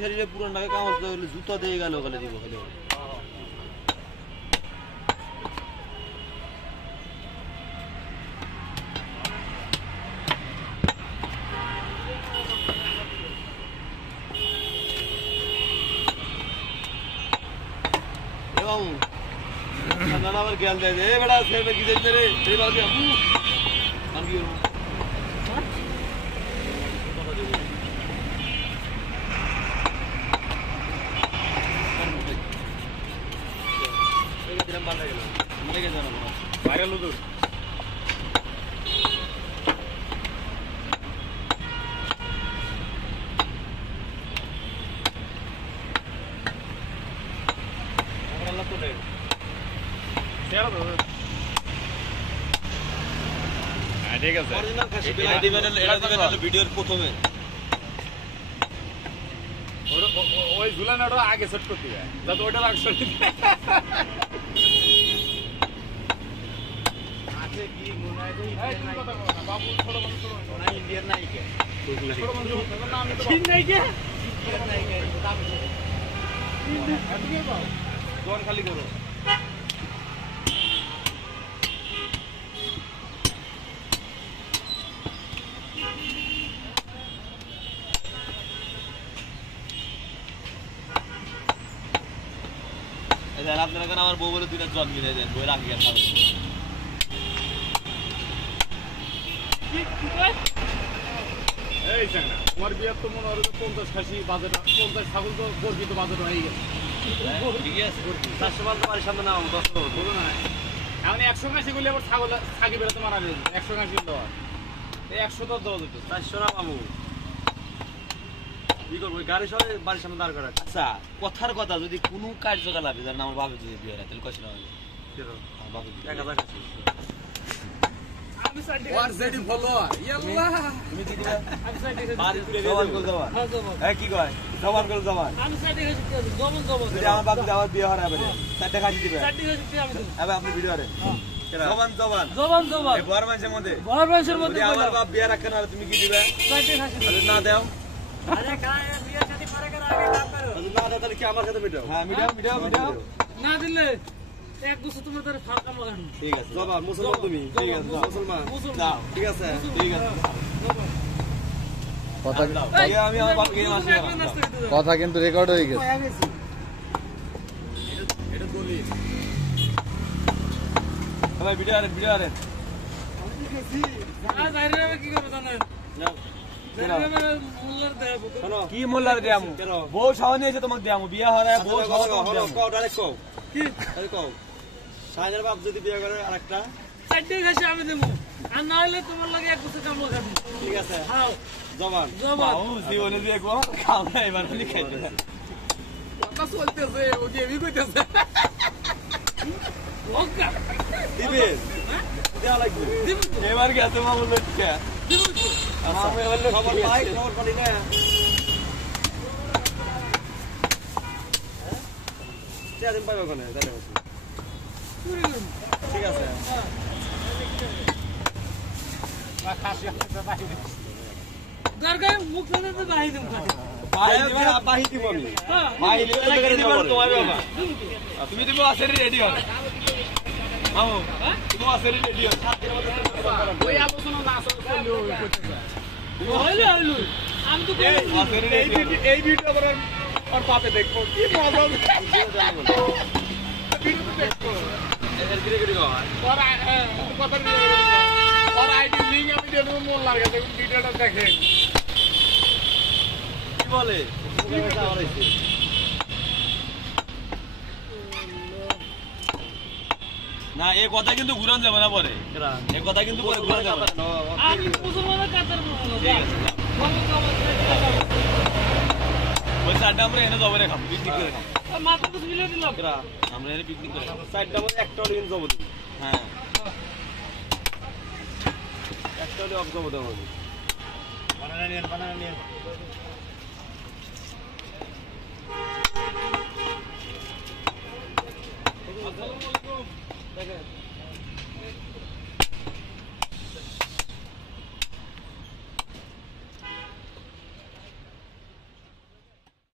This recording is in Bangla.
সারি পুরান টাকা কাম হচ্ছে জুতা দিয়ে গেল ওখানে দিব খালি আবার জ্ঞান দেয় বেড়া কি দেখবে রে ভাইরাল হুজুর ঠিক আছে ভিডিওর প্রথমে ওই ঝুলানোটা আগে সেট করতে যায় যাতে ওটা রাখছো আছে কি মনে হয় বাবু ছোট না ইন্ডিয়ান নাই কে ঠিক নাই কে জোর খালি করো আপনারা কেন আমার বউ বলে দুইটা জল মিলে দেন বই রাখি এই তোমার বিয়ার তো মনে হয় 50 খাসি বাজেট 50 ছাগল তো বর্গিত বাজেট হয়ে গেছে ঠিক আছে 400 মান তোমার সামনে নাও 10 বলো না এখন 100 খাসি গুলি আবার ছাগল ছাগি বেরোতে মারা যাবে 100 খাসি দেওয়া এই 100 তো দেওয়া যেত 400 না বাবু কি করবো গাড়ি সবাই বাড়ির সামনে দাঁড় করা আচ্ছা কথার কথা যদি কোনো কার্যকলাপে জানেন আমার বাবু যদি বিয়ে হয় তাহলে কষ্ট না হবে বাবু 1000 খাসি ওয়ার জেডি ফলোয়ার ইয়াল্লা তুমি কি দিবা আমি সাইডে বাড়ি তুলে দিয়ে জবান কল জবান হ্যাঁ কি কয় জবান কল জবান আমি সাইডে গেছি জবান জবান যদি আমার বাবু আমার বিয়ে হয় হবে চারটা খাসি দিবে চারটা খাসি আমি দেব আবে আপনি ভিডিও আরে জবান জবান জবান জবান এই বড় মানুষের মধ্যে আমার বাপ বিয়ে রাখেন আর তুমি কি দিবে চারটা খাসি না দাও আরে কায় বিয়ে শাদি করে করে আগে কাম করো না দাও তাহলে কি আমার সাথে মিটাও হ্যাঁ মিটাও না দিলে এক বছর তোমার ধরে ফাল কাম লাগানো ঠিক আছে জবাব মুসলমান তুমি ঠিক আছে মুসলমান যাও ঠিক আছে আমি আমার বাপকে মাসে কথা কিন্তু রেকর্ড হয়ে গেছে এটা বলি ভাই ভিডিও আরে আমি দেখেছি আজ আইরে কি করব জানেন না কি মোল্লার দেয়ামু বউ সাওয়া নিয়েছে তোমাকে দেয়ামু বিয়া হরে বউ সাওয়া তোমাকে দেয়ামু কও ডাইরেক্ট কও কি আরে কও সাইনের বাপ যদি বিয়ে করে আরেকটা চারটে খাসি আমি দেব আর না হলে তোমার লাগে এক বছর কাম লাগাবো ঠিক আছে খাও জবান ও জীবনে দিয়ে গো খাও না এবার বলি খাইতে কথা চলতেছে ও যে এমনি কইতেছে ওকা দিবে দেয়া লাগবে এবার কি তোমার বললো ঠিক দিব আমি বললো খবর পাই না দিন পাইব ওখানে তাহলে ঠিক আছে দরকার মুখ ফেলে তো বাহি দিম বাহি দিব আমি বাহি দিলে তোমার বাবা তুমি দিব আসেরি রেডি হও মামু তুমি আসেরি রেডি হও ওই আলোচনা না আসলে করলে ওই করতে হইলো আমি তো এই ভিডিও করার আর পাপে দেখবো কি মজা ভিডিও দেখবো এর ধীরে ধীরে আর আইডি লিংক আমি দিয়ে দেবো মন লাগে ভিডিওটা দেখে কি বলে না এই কথা কিন্তু ঘুরান যাবে না পরে এই কথা কিন্তু পরে ঘুরান যাবে না আর মুসলমানের কাতার ঠিক আছে বলছে আড্ডা আমরা এনে যাবো রে খাবো পিকনিক করে খাবো মাথা তো মিলে দিলাম আমরা এনে পিকনিক করে খাবো সাইডটা মধ্যে একটা হলে কিন্তু যাবো হ্যাঁ একটা হলে অফ যাবো বানানা নিয়ে